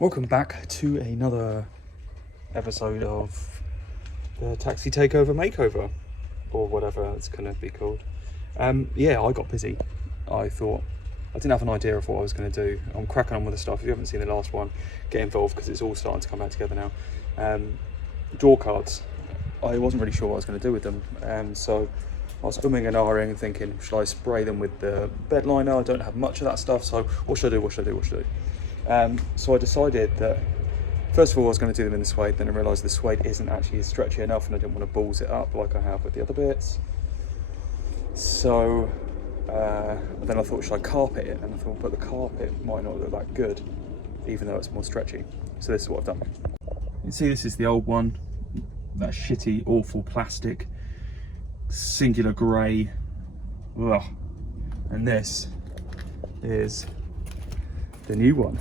Welcome back to another episode of the Taxi Takeover Makeover, or whatever it's going to be called. Yeah, I got busy. I didn't have an idea of what I was going to do. I'm cracking on with the stuff. If you haven't seen the last one, get involved because it's all starting to come back together now. Door cards. I wasn't really sure what I was going to do with them, so I was umming and ahhing and thinking, should I spray them with the bed liner? I don't have much of that stuff, so what should I do? So I decided that first of all I was going to do them in the suede, then I realised the suede isn't actually stretchy enough and I didn't want to balls it up like I have with the other bits. So then I thought, should I carpet it? And I thought, but the carpet might not look that good even though it's more stretchy. So this is what I've done. You can see this is the old one, that shitty awful plastic singular grey. Ugh. And this is the new one.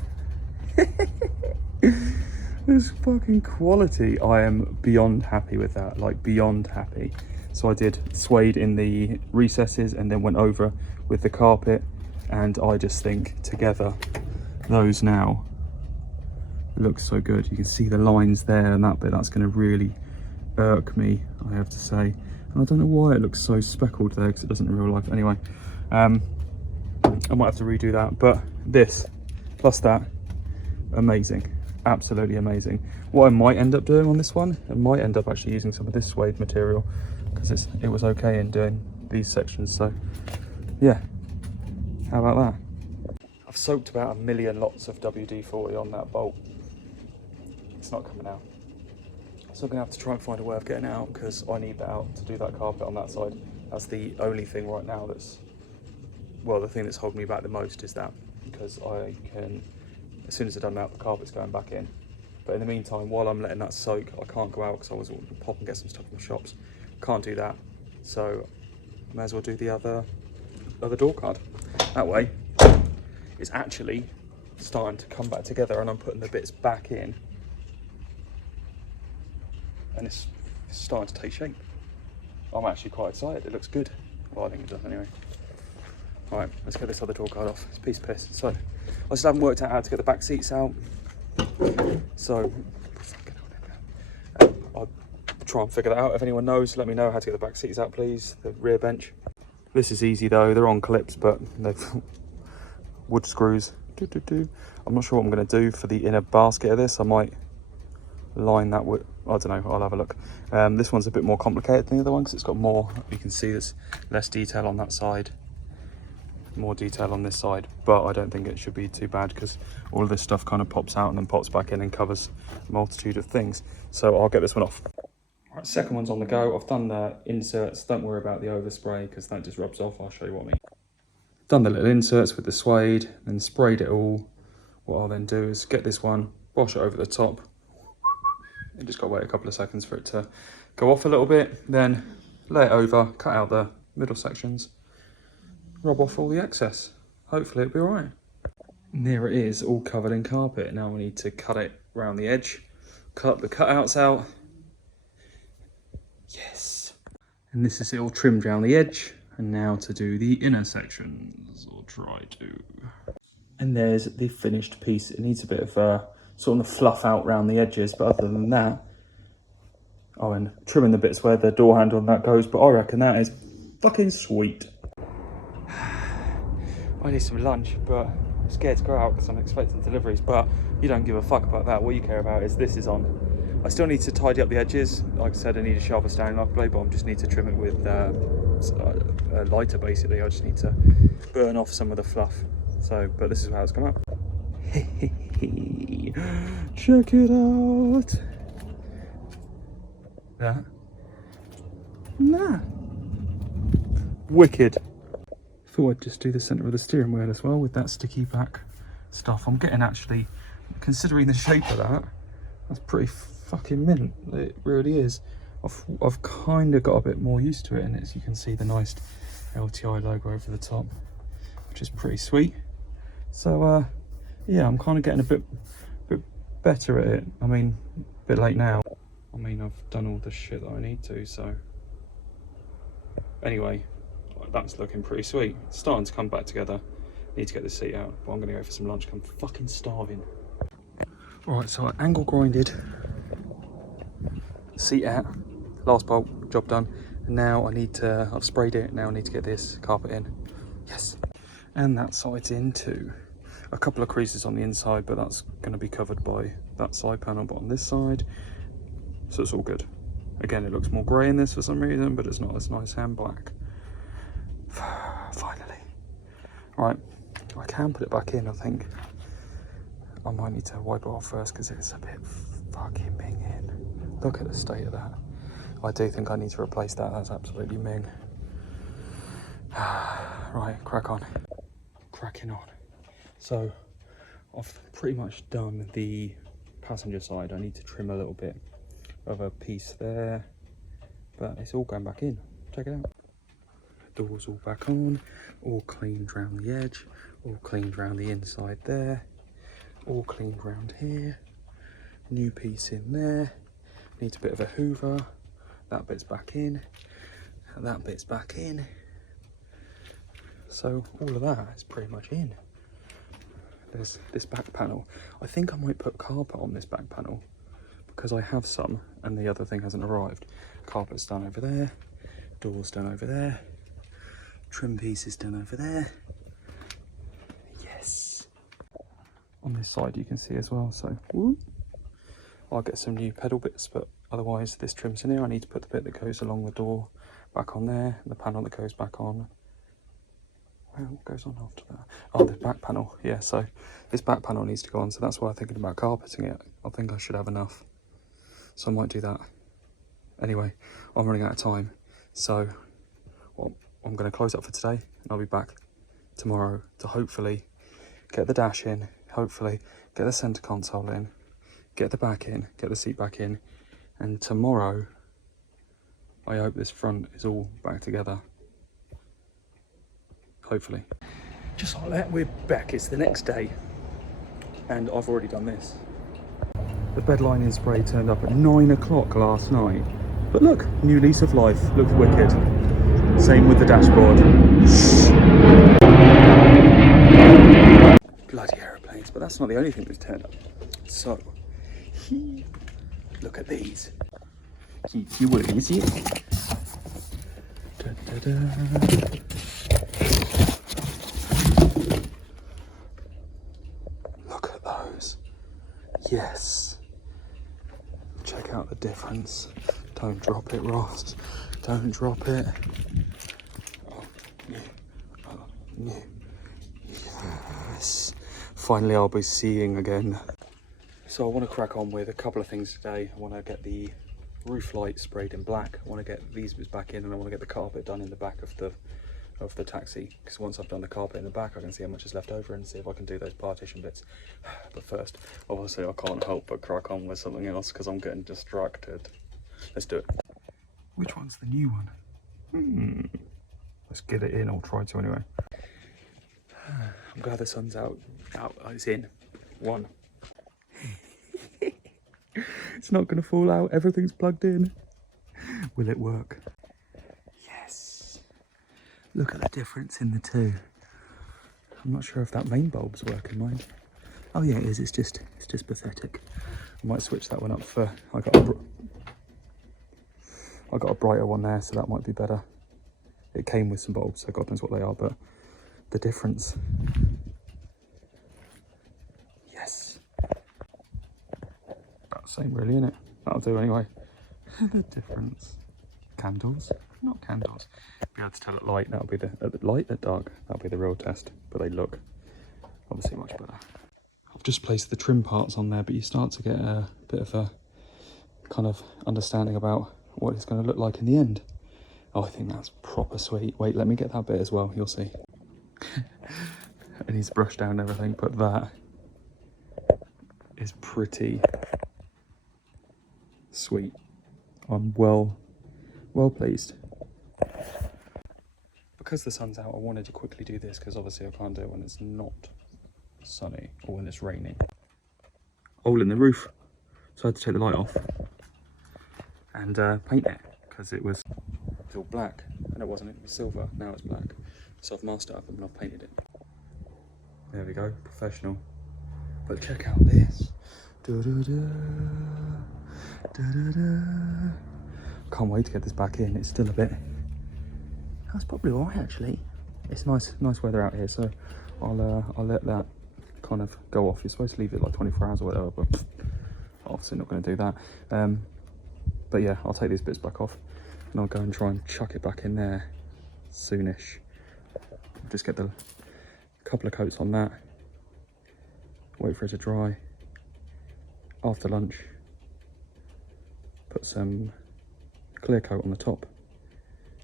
This fucking quality. I am beyond happy with that, like beyond happy. So I did suede in the recesses and then went over with the carpet, and I just think together those now look so good. You can see the lines there and that bit, that's going to really irk me, I have to say. And I don't know why it looks so speckled there because it doesn't in real life. Anyway, I might have to redo that, but this plus that, amazing, absolutely amazing. What I might end up doing on this one, I might end up actually using some of this suede material because it was okay in doing these sections. So yeah, how about that? I've soaked about 1 million lots of WD-40 on that bolt. It's not coming out, so I'm gonna have to try and find a way of getting it out because I need that out to do that carpet on that side. That's the only thing right now that's, well, the thing that's holding me back the most is that, because I can, as soon as I've done that, the carpet's going back in. But in the meantime, while I'm letting that soak, I can't go out because I was going to pop and get some stuff from the shops. Can't do that, so I may as well do the other door card. That way, it's actually starting to come back together, and I'm putting the bits back in, and it's starting to take shape. I'm actually quite excited. It looks good. Well, I think it does anyway. Right, let's get this other door card off. It's a piece of piss. So I still haven't worked out how to get the back seats out. So I'll try and figure that out. If anyone knows, let me know how to get the back seats out, please. The rear bench. This is easy though. They're on clips, but they've wood screws. I'm not sure what I'm going to do for the inner basket of this. I might line that with, I don't know, I'll have a look. This one's a bit more complicated than the other one because it's got more, you can see there's less detail on that side, more detail on this side, but I don't think it should be too bad because all of this stuff kind of pops out and then pops back in and covers a multitude of things. So I'll get this one off. Right, second one's on the go. I've done the inserts. Don't worry about the overspray because that just rubs off. I'll show you what I mean. Done the little inserts with the suede and sprayed it all. What I'll then do is get this one, wash it over the top. You just got to wait a couple of seconds for it to go off a little bit, then lay it over, cut out the middle sections, rub off all the excess. Hopefully it'll be all right. And there it is, all covered in carpet. Now we need to cut it around the edge, cut the cutouts out. Yes. And this is it all trimmed around the edge. And now to do the inner sections, or try to. And there's the finished piece. It needs a bit of sort of fluff out around the edges, but other than that, oh, and trimming the bits where the door handle and that goes, but I reckon that is fucking sweet. I need some lunch, but I'm scared to go out because I'm expecting deliveries, but you don't give a fuck about that. What you care about is this is on. I still need to tidy up the edges. Like I said, I need a sharper Stanley knife blade, but I just need to trim it with a lighter, basically. I just need to burn off some of the fluff. So, but this is how it's come out. Check it out. That. Nah. Wicked. Thought I'd just do the centre of the steering wheel as well with that sticky back stuff. I'm getting, actually, considering the shape of that, that's pretty fucking mint. It really is. I've kind of got a bit more used to it, and as you can see the nice LTI logo over the top, which is pretty sweet. So yeah, I'm kind of getting a bit better at it. I mean, a bit late now. I mean, I've done all the shit that I need to, so anyway, that's looking pretty sweet. It's starting to come back together. Need to get this seat out, but I'm gonna go for some lunch. I'm fucking starving. Right, so I angle grinded, seat out, last bolt, job done. And now I've sprayed it, now I need to get this carpet in. Yes. And that side's in too. A couple of creases on the inside, but that's going to be covered by that side panel. But on this side, so it's all good. Again, it looks more grey in this for some reason, but it's not as nice and black. Finally. Right, I can put it back in, I think. I might need to wipe it off first because it's a bit fucking minging. Look at the state of that. I do think I need to replace that. That's absolutely ming. Right, crack on. Cracking on. So I've pretty much done the passenger side. I need to trim a little bit of a piece there, but it's all going back in. Check it out. Doors all back on, all cleaned around the edge, all cleaned around the inside there, all cleaned around here. New piece in there. Needs a bit of a hoover. That bit's back in. That bit's back in. So all of that is pretty much in. There's this back panel. I think I might put carpet on this back panel because I have some and the other thing hasn't arrived. Carpet's done over there. Doors done over there. Trim pieces done over there. Yes. On this side you can see as well, so woo. I'll get some new pedal bits, but otherwise this trim's in here. I need to put the bit that goes along the door back on there, and the panel that goes back on. Well, what goes on after that? Oh, the back panel. Yeah, so this back panel needs to go on, so that's why I'm thinking about carpeting it. I think I should have enough, so I might do that. Anyway, I'm running out of time, so I'm going to close up for today, and I'll be back tomorrow to hopefully get the dash in, hopefully get the centre console in, get the back in, get the seat back in, and tomorrow I hope this front is all back together. Hopefully. Just like that, we're back. It's the next day, and I've already done this. The bed lining spray turned up at 9 o'clock last night. But look, new lease of life. Looks wicked. Same with the dashboard. Bloody aeroplanes, but that's not the only thing that's turned up. So, look at these. Where is it? Da, da, da. Look at those. Yes. Check out the difference. Don't drop it, Ross. Don't drop it. Oh, yeah. Oh, yeah. Yes. Finally, I'll be seeing again. So I want to crack on with a couple of things today. I want to get the roof light sprayed in black. I want to get these bits back in, and I want to get the carpet done in the back of the taxi, because once I've done the carpet in the back I can see how much is left over and see if I can do those partition bits. But first, obviously I can't help but crack on with something else because I'm getting distracted. Let's do it. Which one's the new one? Let's get it in, I'll try to anyway. I'm glad the sun's out. It's in. One. It's not going to fall out, everything's plugged in. Will it work? Yes. Look at the difference in the two. I'm not sure if that main bulb's working, mind. Oh yeah, it is, it's just pathetic. I might switch that one up for, I got a brighter one there, so that might be better. It came with some bulbs, so God knows what they are, but the difference. Yes. That's the same really, innit? That'll do anyway. The difference. Candles, not candles. Be able to tell at light, that'll be the light, at dark, that'll be the real test. But they look obviously much better. I've just placed the trim parts on there, but you start to get a bit of a kind of understanding about what it's going to look like in the end. Oh, I think that's proper sweet. Wait, let me get that bit as well, you'll see. It needs to brush down and everything, but that is pretty sweet. I'm well pleased. Because the sun's out, I wanted to quickly do this because obviously I can't do it when it's not sunny or when it's raining. Hole in the roof, so I had to take the light off and paint it because it was all black, and it wasn't, it was silver, now it's black. So I've masked it up and I've painted it. There we go, professional. But check out this. Can't wait to get this back in. It's still a bit. That's probably alright actually. It's nice weather out here, so I'll let that kind of go off. You're supposed to leave it like 24 hours or whatever, but obviously not going to do that. But yeah, I'll take these bits back off and I'll go and try and chuck it back in there soonish. Just get the couple of coats on that, wait for it to dry. After lunch, put some clear coat on the top,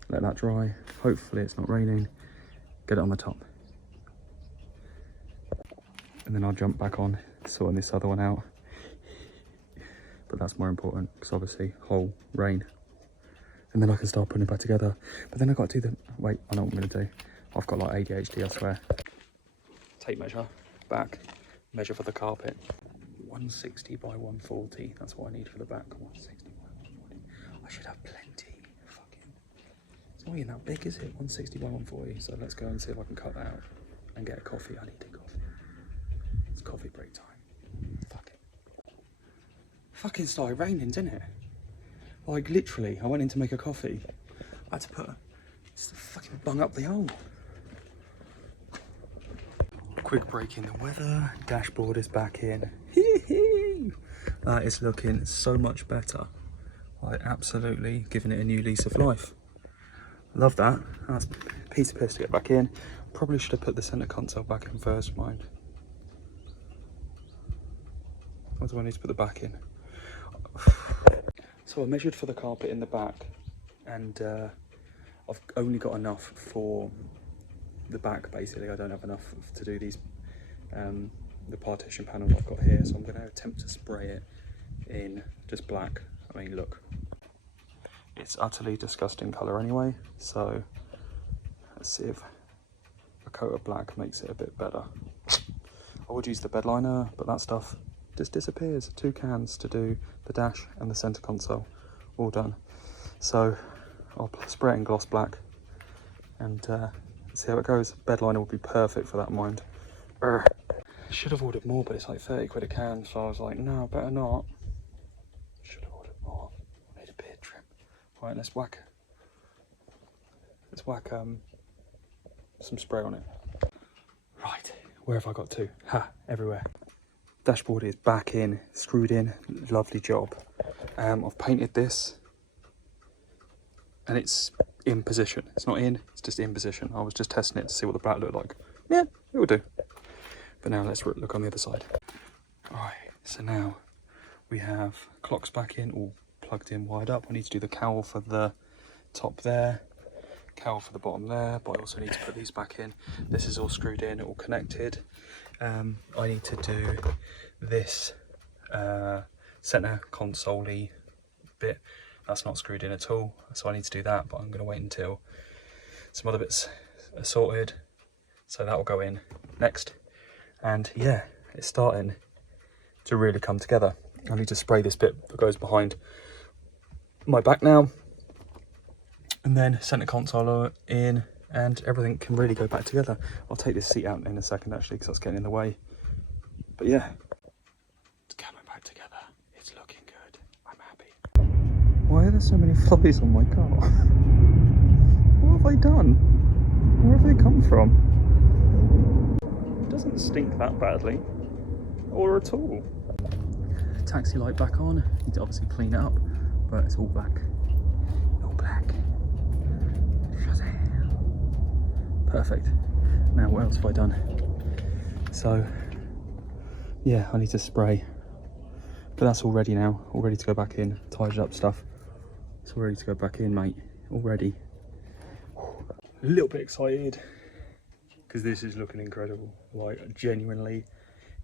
let that dry. Hopefully it's not raining. Get it on the top, and then I'll jump back on sorting this other one out. But that's more important because obviously whole rain, and then I can start putting it back together. But then I got to do the wait. I know what I'm going to do. I've got like ADHD, I swear. Tape measure back, measure for the carpet. 160 by 140. That's what I need for the back. 160 by 140. I should have plenty. Fucking. It's not even that big, is it? 160 by 140. So let's go and see if I can cut that out and get a coffee. I need a coffee. It's coffee break time. Fuck it. Fucking started raining, didn't it? Like literally, I went in to make a coffee. I had to put just fucking bung up the hole. Quick break in the weather. Dashboard is back in. That is looking so much better. Like absolutely giving it a new lease of life. Love that. That's a piece of piss to get back in. Probably should have put the centre console back in first, mind. What do I need to put the back in? So I measured for the carpet in the back, and I've only got enough for the back. Basically I don't have enough to do these the partition panel that I've got here, so I'm going to attempt to spray it in just black. I mean, look, it's utterly disgusting colour anyway, so let's see if a coat of black makes it a bit better. I would use the bed liner, but that stuff just disappears. 2 cans to do the dash and the centre console, all done. So I'll spray it in gloss black and see how it goes. Bed liner would be perfect for that, mind. Should have ordered more, but it's like 30 quid a can, so I was like, no, better not. Should have ordered more. I need a beard trim. Right, let's whack some spray on it. Right, where have I got to? Ha, everywhere. Dashboard is back in, screwed in, lovely job. I've painted this and it's in position. It's not in, it's just in position. I was just testing it to see what the black looked like. Yeah, it will do. But now let's look on the other side. Alright, so now we have clocks back in, all plugged in, wired up. I need to do the cowl for the top there, cowl for the bottom there, but I also need to put these back in. This is all screwed in, all connected. I need to do this centre console-y bit. That's not screwed in at all, so I need to do that, but I'm going to wait until some other bits are sorted, so that will go in next. And yeah, it's starting to really come together. I need to spray this bit that goes behind my back now, and then centre console in, and everything can really go back together. I'll take this seat out in a second actually, because that's getting in the way. But yeah, it's coming back together. It's looking good. I'm happy. Why are there so many flies on my car? What have I done? Where have they come from? It doesn't stink that badly, or at all. Taxi light back on. Need to obviously clean it up, but it's all black. All black. Perfect. Now what else have I done? So yeah, I need to spray, but that's all ready now, all ready to go back in. Tidied up stuff, it's all ready to go back in, mate. All ready. A little bit excited because this is looking incredible. Like genuinely,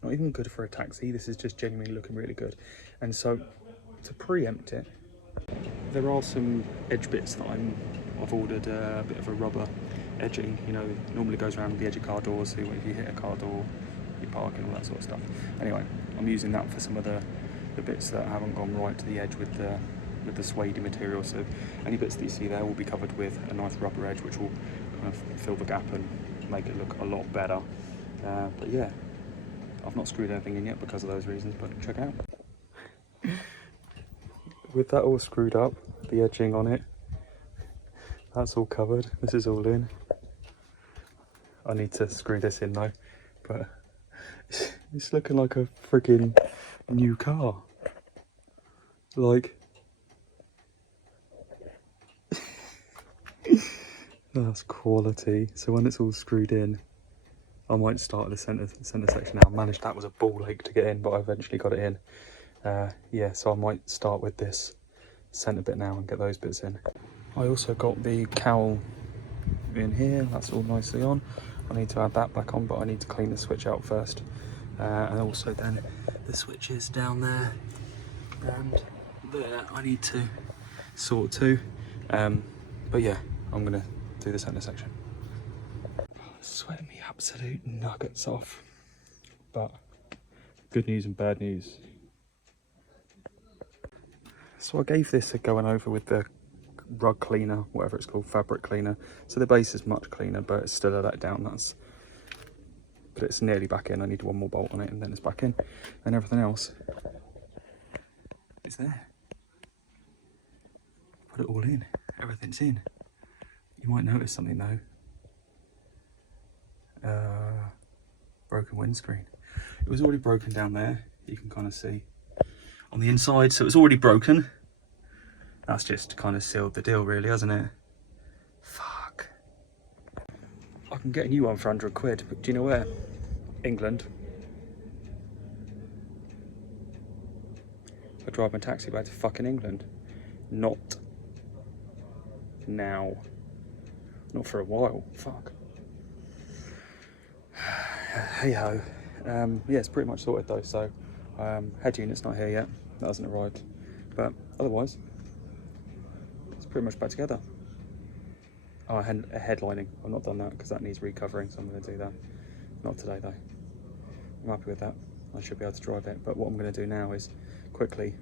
not even good for a taxi. This is just genuinely looking really good. And so to preempt it, there are some edge bits that I've ordered, a bit of a rubber edging, you know, normally goes around the edge of car doors, so if you hit a car door, you park and all that sort of stuff. Anyway, I'm using that for some of the bits that haven't gone right to the edge with the suede material. So any bits that you see there will be covered with a nice rubber edge, which will kind of fill the gap and make it look a lot better. But yeah, I've not screwed anything in yet because of those reasons, but check it out. With that all screwed up, the edging on it, that's all covered. This is all in. I need to screw this in though, but it's looking like a freaking new car. Like, that's quality. So when it's all screwed in, I might start at the centre section now. I managed, that was a ball ache to get in, but I eventually got it in. Yeah, so I might start with this centre bit now and get those bits in. I also got the cowl in here, that's all nicely on. I need to add that back on, but I need to clean the switch out first. And also then the switches down there and there I need to sort too. But yeah, I'm gonna do the centre section. Sweating me absolute nuggets off, but good news and bad news. So I gave this a going over with the rug cleaner, whatever it's called, fabric cleaner. So the base is much cleaner, but it's still a letdown. But it's nearly back in. I need one more bolt on it and then it's back in. And everything else is there. Put it all in. Everything's in. You might notice something though. Broken windscreen. It was already broken down there. You can kind of see on the inside. So it's already broken. That's just kind of sealed the deal really, hasn't it? Fuck. I can get a new one for 100 quid, but do you know where? England. I drive my taxi back to fucking England. Not now. Not for a while. Fuck. Hey ho. Yeah, it's pretty much sorted though, so head unit's not here yet. That hasn't arrived. But otherwise, it's pretty much back together. Oh, headlining. I've not done that because that needs recovering, so I'm going to do that. Not today though. I'm happy with that. I should be able to drive it. But what I'm going to do now is quickly,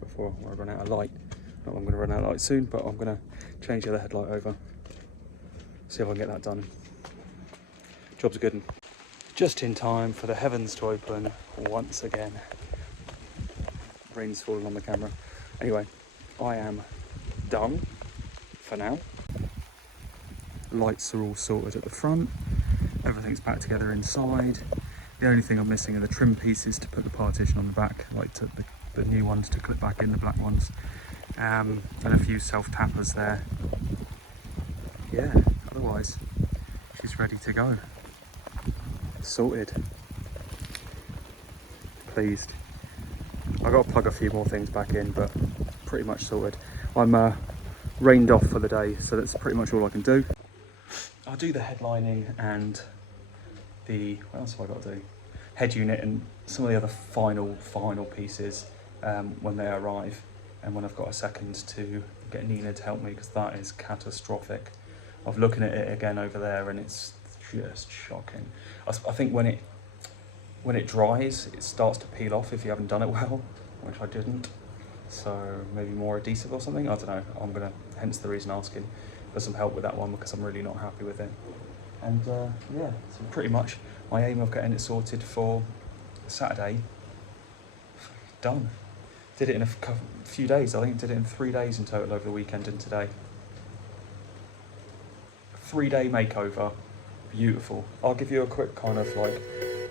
before I run out of light, not that I'm going to run out of light soon, but I'm going to change the other headlight over. See if I can get that done. Job's a good one. Just in time for the heavens to open once again. Rain's falling on the camera. Anyway, I am done for now. Lights are all sorted at the front. Everything's back together inside. The only thing I'm missing are the trim pieces to put the partition on the back, like the new ones to clip back in, the black ones. And a few self-tappers there. Yeah, otherwise, she's ready to go. Sorted. Pleased. I got to plug a few more things back in, but pretty much sorted. I'm rained off for the day, so that's pretty much all I can do. I'll do the headlining and the, what else have I got to do? Head unit and some of the other final pieces when they arrive, and when I've got a second to get Nina to help me, because that is catastrophic. I'm looking at it again over there and it's just shocking. I think when it dries, it starts to peel off if you haven't done it well, which I didn't. So maybe more adhesive or something, I don't know. I'm gonna, hence the reason asking for some help with that one, because I'm really not happy with it. And yeah, so pretty much my aim of getting it sorted for Saturday, done. Did it in a few days. I think did it in 3 days in total over the weekend and today. 3-day makeover, beautiful. I'll give you a quick kind of like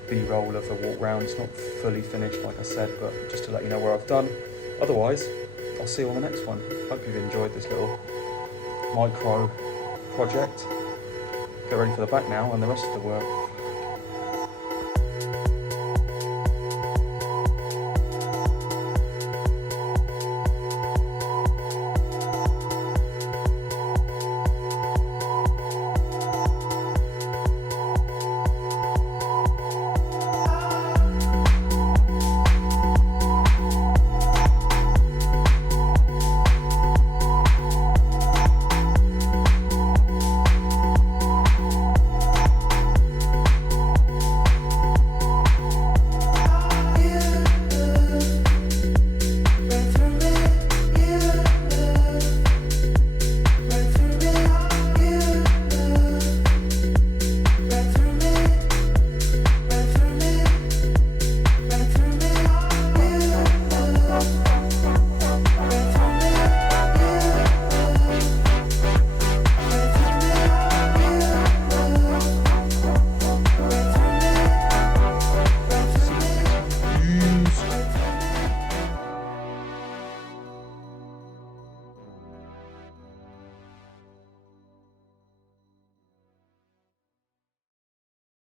B-roll of the walk round. It's not fully finished like I said, but just to let you know where I've done. Otherwise, I'll see you on the next one. Hope you've enjoyed this little micro project. Get ready for the back now and the rest of the work.